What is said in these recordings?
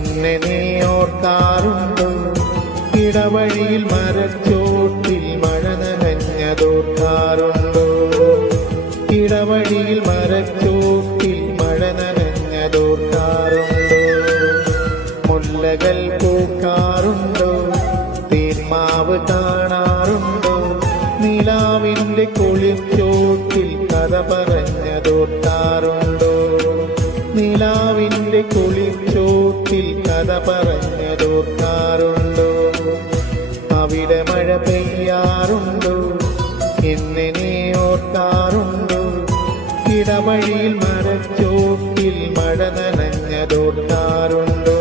എന്നെ നീ ഓർക്കാറുണ്ടോ? ഇടവഴിയിൽ മരച്ചോട്ടിൽ മഴ നനഞ്ഞതോർക്കാറുണ്ടോ? ഇടവഴിയിൽ മരച്ചോട്ടിൽ മഴ നനഞ്ഞതോർക്കാറുണ്ടോ? മുല്ലകൾ പൂക്കാറുണ്ടോ? തീർമാവ് കാണാറുണ്ടോ? നിലാവിന്റെ കുളിർച്ചോട്ടിൽ കഥ പറഞ്ഞതോർക്കാറുണ്ടോ? നിലാവിന്റെ കുളിർച്ചോട്ടിൽ കഥ പറഞ്ഞതോർക്കാറുണ്ടോ? അവിടെ മഴ പെയ്യാറുണ്ടോ? എന്നെ നീ ഓർക്കാറുണ്ടോ? ഇടവഴിയിൽ മരച്ചോട്ടിൽ മഴ നനഞ്ഞതോർക്കാറുണ്ടോ?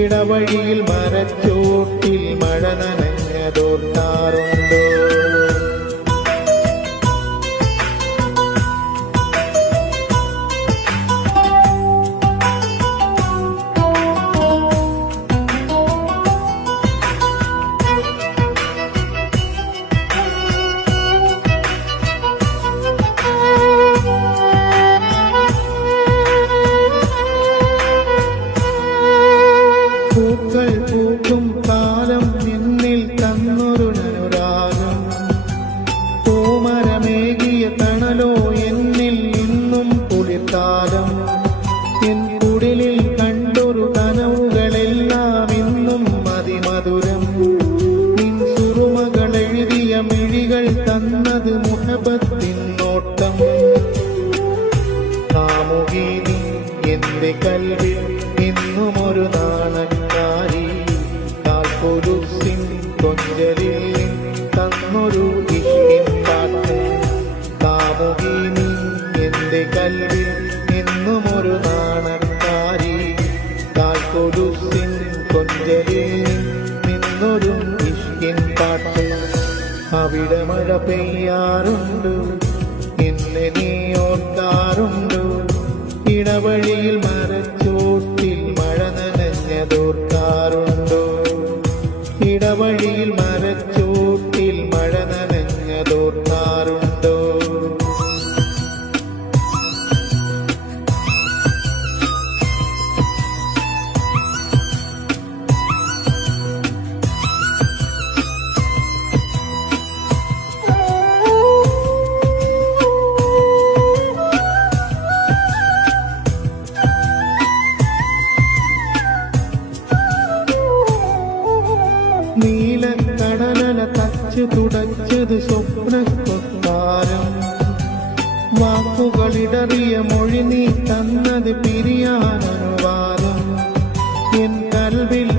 ഇടവഴിയിൽ മരച്ചോട്ടിൽ മഴ നനഞ്ഞതോർക്കാറുണ്ടോ? പൂക്കൾ പൂക്കും കാലം എന്നിൽ തന്നൊരു അനുരാഗം, പൂമരമേകിയ തണലോ എന്നിൽ ഇന്നും കുളിർക്കാലം. എൻ കുടിലിൽ കണ്ടൊരു കനവുകളെല്ലാം ഇന്നും അതിമധുരം. നിൻ സുറുമകൾ എഴുതിയ മിഴികൾ തന്നത് മുഹബത്തിൻ നോട്ടം. കാമുകി നീ എന്റെ കൽവിൽ ഇന്നും ഒരു നാണക്കാരി, കാൽക്കൊലുസിൻ കൊഞ്ചലിൽ തന്നൊരു ഇഷ്കിൻ പാട്ട്. കാമുകി നീ എന്റെ കൽവിൽ ഇന്നും ഒരു നാണക്കാരി, കാൽക്കൊലുസിൻ കൊഞ്ചലിൽ നിന്നൊരു ഇഷ്കിൻ പാട്ട്. അവിടെ മഴ പെയ്യാറുണ്ട്, എന്നെ നീ ഓർക്കാറുണ്ടോ? ഇടവഴിയിൽ മരച്ചോട്ടിൽ മഴ നനഞ്ഞതോർക്കാറുണ്ടോ? ഇടവഴിയിൽ മരച്ചോട്ടിൽ മഴ നനഞ്ഞതോർക്കാറുണ്ടോ? നീലക്കടലല തച്ച് തുടച്ചത് സ്വപ്നക്കൊട്ടാരം. വാക്കുകളിടറിയ മൊഴി നീ തന്നത് പിരിയാൻ അനുവാദം. എൻ കൽവിൽ